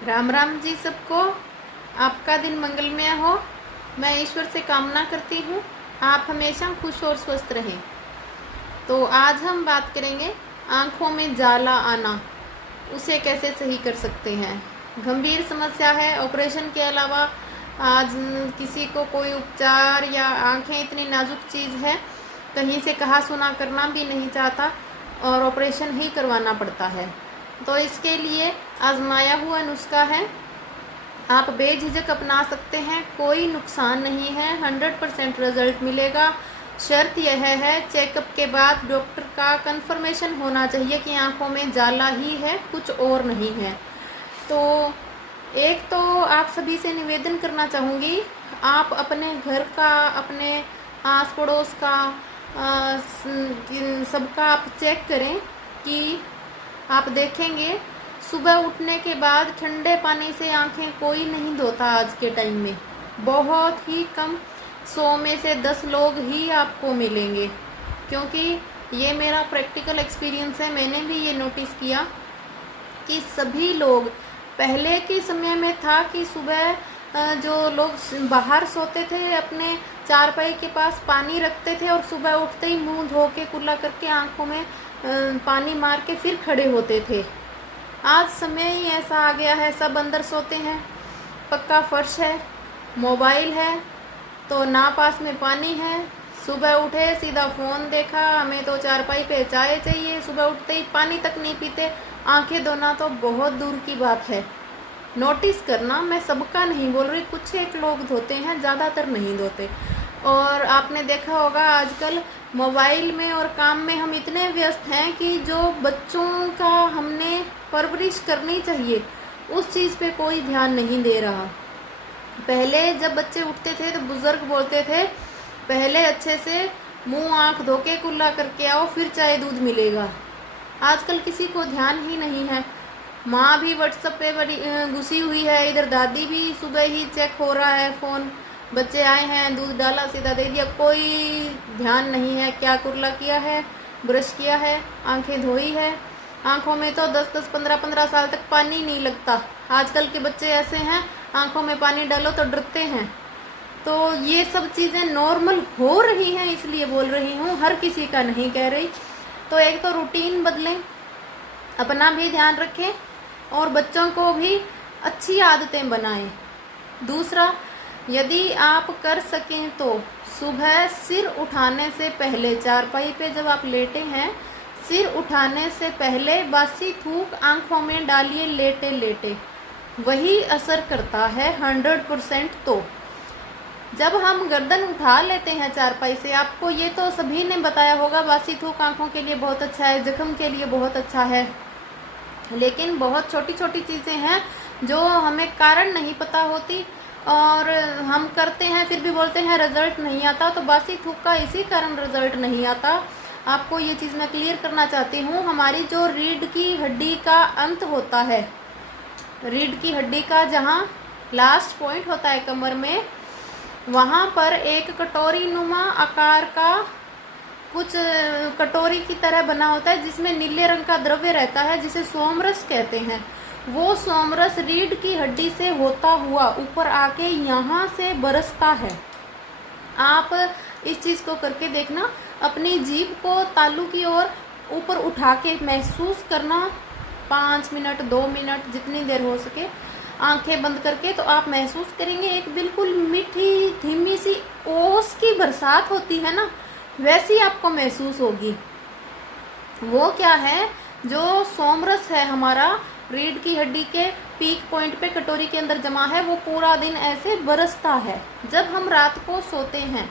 राम राम जी सबको। आपका दिन मंगलमय हो। मैं ईश्वर से कामना करती हूँ आप हमेशा खुश और स्वस्थ रहें। तो आज हम बात करेंगे आँखों में जाला आना, उसे कैसे सही कर सकते हैं। गंभीर समस्या है। ऑपरेशन के अलावा आज किसी को कोई उपचार या आँखें इतनी नाजुक चीज़ है, कहीं से कहा सुना करना भी नहीं चाहता और ऑपरेशन ही करवाना पड़ता है। तो इसके लिए आजमाया हुआ नुस्खा है, आप बेझिझक अपना सकते हैं, कोई नुकसान नहीं है, 100% रिजल्ट मिलेगा। शर्त यह है चेकअप के बाद डॉक्टर का कंफर्मेशन होना चाहिए कि आंखों में जाला ही है, कुछ और नहीं है। तो एक तो आप सभी से निवेदन करना चाहूँगी, आप अपने घर का, अपने आस पड़ोस का, सबका आप चेक करें कि आप देखेंगे सुबह उठने के बाद ठंडे पानी से आंखें कोई नहीं धोता। आज के टाइम में बहुत ही कम, 100 में से 10 लोग ही आपको मिलेंगे, क्योंकि ये मेरा प्रैक्टिकल एक्सपीरियंस है। मैंने भी ये नोटिस किया कि सभी लोग, पहले के समय में था कि सुबह जो लोग बाहर सोते थे अपने चारपाई के पास पानी रखते थे और सुबह उठते ही मुंह धो के कुल्ला करके आंखों में पानी मार के फिर खड़े होते थे। आज समय ही ऐसा आ गया है, सब अंदर सोते हैं, पक्का फर्श है, मोबाइल है, तो ना पास में पानी है, सुबह उठे सीधा फ़ोन देखा, हमें तो चारपाई पे चाय चाहिए, सुबह उठते ही पानी तक नहीं पीते, आंखें धोना तो बहुत दूर की बात है। नोटिस करना, मैं सबका नहीं बोल रही, कुछ एक लोग धोते हैं, ज़्यादातर नहीं धोते। और आपने देखा होगा आजकल मोबाइल में और काम में हम इतने व्यस्त हैं कि जो बच्चों का हमने परवरिश करनी चाहिए उस चीज़ पे कोई ध्यान नहीं दे रहा। पहले जब बच्चे उठते थे तो बुजुर्ग बोलते थे पहले अच्छे से मुंह आँख धो के कुल्ला करके आओ, फिर चाय दूध मिलेगा। आजकल किसी को ध्यान ही नहीं है। माँ भी व्हाट्सएप पे बड़ी घुसी हुई है, इधर दादी भी सुबह ही चेक हो रहा है फ़ोन, बच्चे आए हैं दूध डाला सीधा दे दिया, कोई ध्यान नहीं है क्या कुर्ला किया है, ब्रश किया है, आंखें धोई है। आंखों में तो 10-10, 15-15 साल तक पानी नहीं लगता। आजकल के बच्चे ऐसे हैं, आंखों में पानी डालो तो डरते हैं। तो ये सब चीज़ें नॉर्मल हो रही हैं, इसलिए बोल रही हूँ, हर किसी का नहीं कह रही। तो एक तो रूटीन बदलें, अपना भी ध्यान रखें और बच्चों को भी अच्छी आदतें बनाएं। दूसरा, यदि आप कर सकें तो सुबह सिर उठाने से पहले, चारपाई पे जब आप लेटे हैं, सिर उठाने से पहले बासी थूक आंखों में डालिए लेटे लेटे, वही असर करता है 100%। तो जब हम गर्दन उठा लेते हैं चारपाई से, आपको ये तो सभी ने बताया होगा, बासी थूक आंखों के लिए बहुत अच्छा है, जख्म के लिए बहुत अच्छा है, लेकिन बहुत छोटी छोटी चीज़ें हैं जो हमें कारण नहीं पता होती और हम करते हैं, फिर भी बोलते हैं रिजल्ट नहीं आता। तो बासी थूक का इसी कारण रिजल्ट नहीं आता। आपको ये चीज़ मैं क्लियर करना चाहती हूँ, हमारी जो रीढ़ की हड्डी का अंत होता है, रीढ़ की हड्डी का जहाँ लास्ट पॉइंट होता है कमर में, वहाँ पर एक कटोरी नुमा आकार का कुछ कटोरी की तरह बना होता है, जिसमें नीले रंग का द्रव्य रहता है, जिसे सोमरस कहते हैं। वो सोमरस रीढ़ की हड्डी से होता हुआ ऊपर आके यहाँ से बरसता है। आप इस चीज़ को करके देखना, अपनी जीभ को तालू की ओर ऊपर उठा के महसूस करना, 5 मिनट 2 मिनट जितनी देर हो सके, आंखें बंद करके, तो आप महसूस करेंगे एक बिल्कुल मीठी धीमी सी ओस की बरसात होती है ना, वैसी आपको महसूस होगी। वो क्या है, जो सोमरस है हमारा रीढ़ की हड्डी के पीक पॉइंट पे कटोरी के अंदर जमा है, वो पूरा दिन ऐसे बरसता है। जब हम रात को सोते हैं,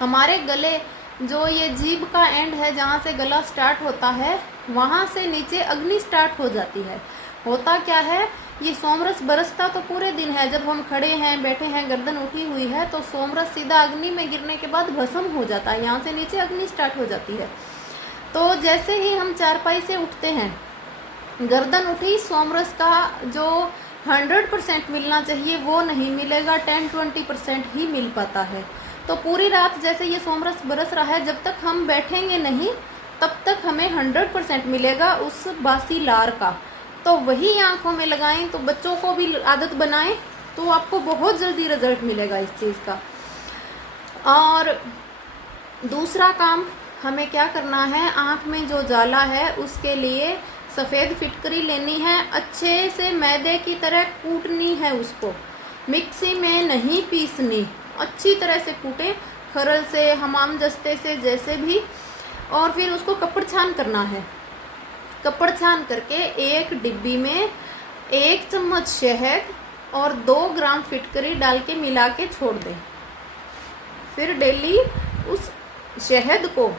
हमारे गले, जो ये जीभ का एंड है जहाँ से गला स्टार्ट होता है, वहाँ से नीचे अग्नि स्टार्ट हो जाती है। होता क्या है, ये सोमरस बरसता तो पूरे दिन है, जब हम खड़े हैं, बैठे हैं, गर्दन उठी हुई है, तो सोमरस सीधा अग्नि में गिरने के बाद भस्म हो जाता है, यहाँ से नीचे अग्नि स्टार्ट हो जाती है। तो जैसे ही हम चारपाई से उठते हैं, गर्दन उठी, सोमरस का जो 100% मिलना चाहिए वो नहीं मिलेगा, 10-20% ही मिल पाता है। तो पूरी रात जैसे ये सोमरस बरस रहा है, जब तक हम बैठेंगे नहीं तब तक हमें 100% मिलेगा उस बासी लार का। तो वही आंखों में लगाएं, तो बच्चों को भी आदत बनाएं, तो आपको बहुत जल्दी रिजल्ट मिलेगा इस चीज़ का। और दूसरा काम हमें क्या करना है, आँख में जो जाला है उसके लिए सफ़ेद फिटकरी लेनी है, अच्छे से मैदे की तरह कूटनी है, उसको मिक्सी में नहीं पीसनी, अच्छी तरह से कूटें, खरल से, हमाम दस्ते से, जैसे भी। और फिर उसको कपड़ छान करना है। कपड़ छान करके एक डिब्बी में 1 चम्मच शहद और 2 ग्राम फिटकरी डाल के मिला के छोड़ दें। फिर डेली उस शहद को,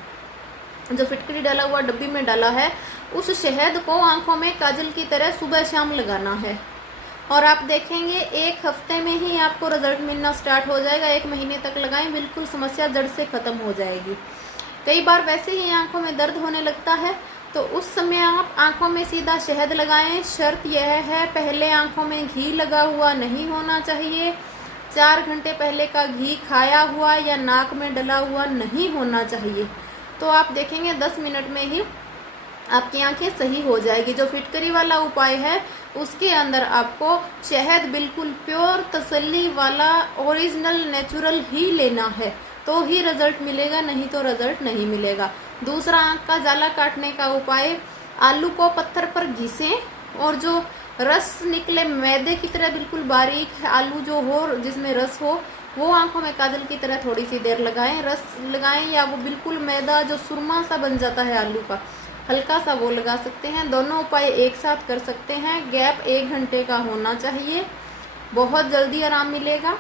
जो फिटकरी डाला हुआ डब्बी में डाला है, उस शहद को आंखों में काजल की तरह सुबह शाम लगाना है। और आप देखेंगे 1 हफ्ते में ही आपको रिजल्ट मिलना स्टार्ट हो जाएगा। 1 महीने तक लगाएं, बिल्कुल समस्या जड़ से ख़त्म हो जाएगी। कई बार वैसे ही आंखों में दर्द होने लगता है, तो उस समय आप आंखों में सीधा शहद लगाएं। शर्त यह है, पहले आंखों में घी लगा हुआ नहीं होना चाहिए, 4 घंटे पहले का घी खाया हुआ या नाक में डला हुआ नहीं होना चाहिए। तो आप देखेंगे 10 मिनट में ही आपकी आंखें सही हो जाएगी। जो फिटकरी वाला उपाय है उसके अंदर आपको शहद बिल्कुल प्योर, तसल्ली वाला, ओरिजिनल, नेचुरल ही लेना है, तो ही रिजल्ट मिलेगा, नहीं तो रिजल्ट नहीं मिलेगा। दूसरा, आंख का जाला काटने का उपाय, आलू को पत्थर पर घिसें और जो रस निकले मैदे की तरह बिल्कुल बारीक आलू जो हो, जिसमें रस हो, वो आंखों में काजल की तरह थोड़ी सी देर लगाएं, रस लगाएं, या वो बिल्कुल मैदा जो सुरमा सा बन जाता है आलू का, हल्का सा वो लगा सकते हैं। दोनों उपाय एक साथ कर सकते हैं। गैप 1 घंटे का होना चाहिए, बहुत जल्दी आराम मिलेगा।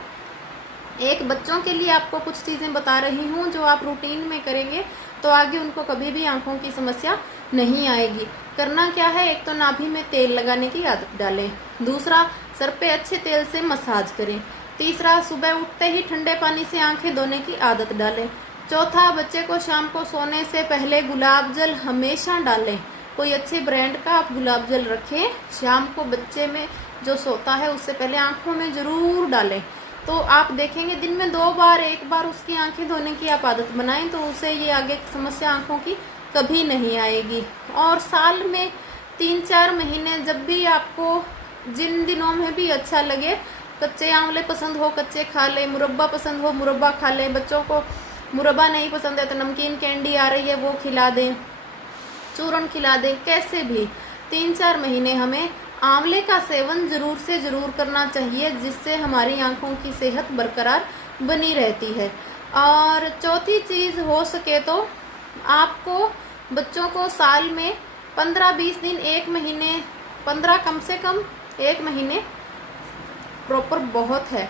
एक बच्चों के लिए आपको कुछ चीज़ें बता रही हूँ जो आप रूटीन में करेंगे तो आगे उनको कभी भी आंखों की समस्या नहीं आएगी। करना क्या है, एक तो नाभि में तेल लगाने की आदत डालें, दूसरा सर पे अच्छे तेल से मसाज करें, तीसरा सुबह उठते ही ठंडे पानी से आंखें धोने की आदत डालें, चौथा बच्चे को शाम को सोने से पहले गुलाब जल हमेशा डालें। कोई अच्छे ब्रांड का आप गुलाब जल रखें, शाम को बच्चे में जो सोता है उससे पहले आंखों में ज़रूर डालें। तो आप देखेंगे दिन में 2 बार, 1 बार उसकी आंखें धोने की आप आदत बनाएं, तो उसे ये आगे समस्या आंखों की कभी नहीं आएगी। और साल में 3-4 महीने जब भी आपको जिन दिनों में भी अच्छा लगे, कच्चे आंवले पसंद हो कच्चे खा लें, मुरब्बा पसंद हो मुरब्बा खा लें, बच्चों को मुरब्बा नहीं पसंद है तो नमकीन कैंडी आ रही है वो खिला दें, चूरन खिला दें, कैसे भी 3-4 महीने हमें आंवले का सेवन ज़रूर से ज़रूर करना चाहिए, जिससे हमारी आंखों की सेहत बरकरार बनी रहती है। और चौथी चीज़, हो सके तो आपको बच्चों को साल में 15-20 दिन, 1 महीने, 15 कम से कम, 1 महीने प्रॉपर बहुत है,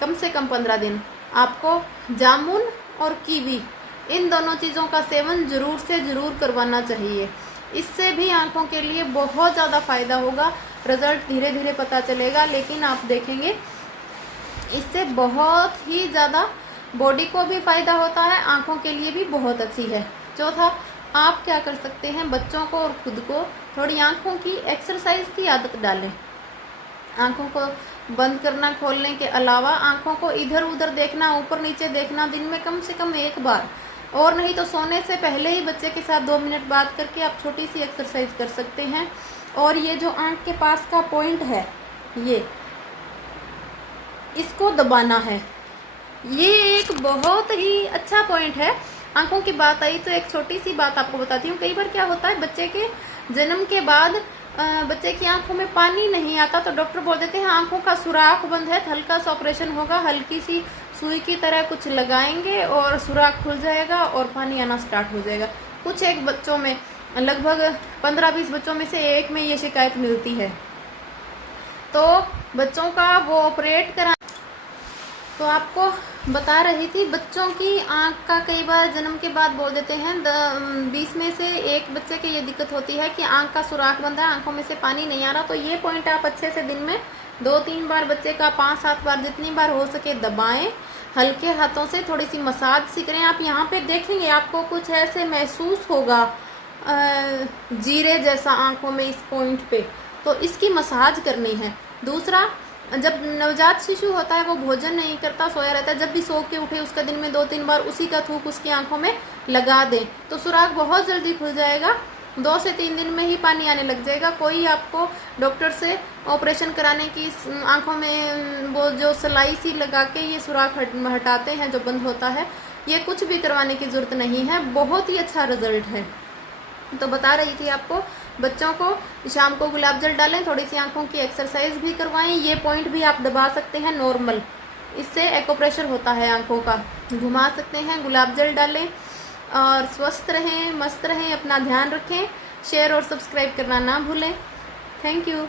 कम से कम 15 दिन आपको जामुन और कीवी, इन दोनों चीज़ों का सेवन ज़रूर से ज़रूर करवाना चाहिए। इससे भी आंखों के लिए बहुत ज़्यादा फ़ायदा होगा। रिज़ल्ट धीरे धीरे पता चलेगा, लेकिन आप देखेंगे इससे बहुत ही ज़्यादा बॉडी को भी फ़ायदा होता है, आंखों के लिए भी बहुत अच्छी है। चौथा, आप क्या कर सकते हैं, बच्चों को और खुद को थोड़ी आंखों की एक्सरसाइज की आदत डालें। आंखों को बंद करना, खोलने के अलावा आंखों को इधर उधर देखना, ऊपर नीचे देखना, दिन में कम से कम 1 बार, और नहीं तो सोने से पहले ही बच्चे के साथ 2 मिनट बात करके आप छोटी सी एक्सरसाइज कर सकते हैं। और ये जो आंख के पास का पॉइंट है, ये इसको दबाना है, ये एक बहुत ही अच्छा पॉइंट है। आंखों की बात आई तो एक छोटी सी बात आपको बताती हूँ। कई बार क्या होता है, बच्चे के जन्म के बाद बच्चे की आंखों में पानी नहीं आता, तो डॉक्टर बोल देते हैं आंखों का सुराख बंद है, हल्का सा ऑपरेशन होगा, हल्की सी सुई की तरह कुछ लगाएंगे और सुराख खुल जाएगा और पानी आना स्टार्ट हो जाएगा। कुछ एक बच्चों में, लगभग 15-20 बच्चों में से एक में ये शिकायत मिलती है। तो बच्चों का वो ऑपरेट करा, तो आपको बता रही थी, बच्चों की आंख का कई बार जन्म के बाद बोल देते हैं 20 में से एक बच्चे की ये दिक्कत होती है कि आंख का सुराख बंद है, आंखों में से पानी नहीं आ रहा। तो ये पॉइंट आप अच्छे से दिन में 2-3 बार, बच्चे का 5-7 बार, जितनी बार हो सके दबाएं, हल्के हाथों से थोड़ी सी मसाज सी करें। आप यहाँ पे देखेंगे आपको कुछ ऐसे महसूस होगा जीरे जैसा आंखों में इस पॉइंट पे, तो इसकी मसाज करनी है। दूसरा, जब नवजात शिशु होता है वो भोजन नहीं करता, सोया रहता है, जब भी सो के उठे उसका दिन में 2-3 बार उसी का थूक उसकी आंखों में लगा दें, तो सुराख बहुत जल्दी खुल जाएगा 2 से 3 दिन में ही पानी आने लग जाएगा। कोई आपको डॉक्टर से ऑपरेशन कराने की आंखों में वो जो सिलाई सी लगा के ये सुराख हटाते हैं जो बंद होता है, ये कुछ भी करवाने की ज़रूरत नहीं है। बहुत ही अच्छा रिजल्ट है। तो बता रही थी आपको, बच्चों को शाम को गुलाब जल डालें, थोड़ी सी आंखों की एक्सरसाइज भी करवाएं। ये पॉइंट भी आप दबा सकते हैं नॉर्मल, इससे एक्यूप्रेशर होता है आंखों का, घुमा सकते हैं। गुलाब जल डालें और स्वस्थ रहें, मस्त रहें, अपना ध्यान रखें। शेयर और सब्सक्राइब करना ना भूलें। Thank you.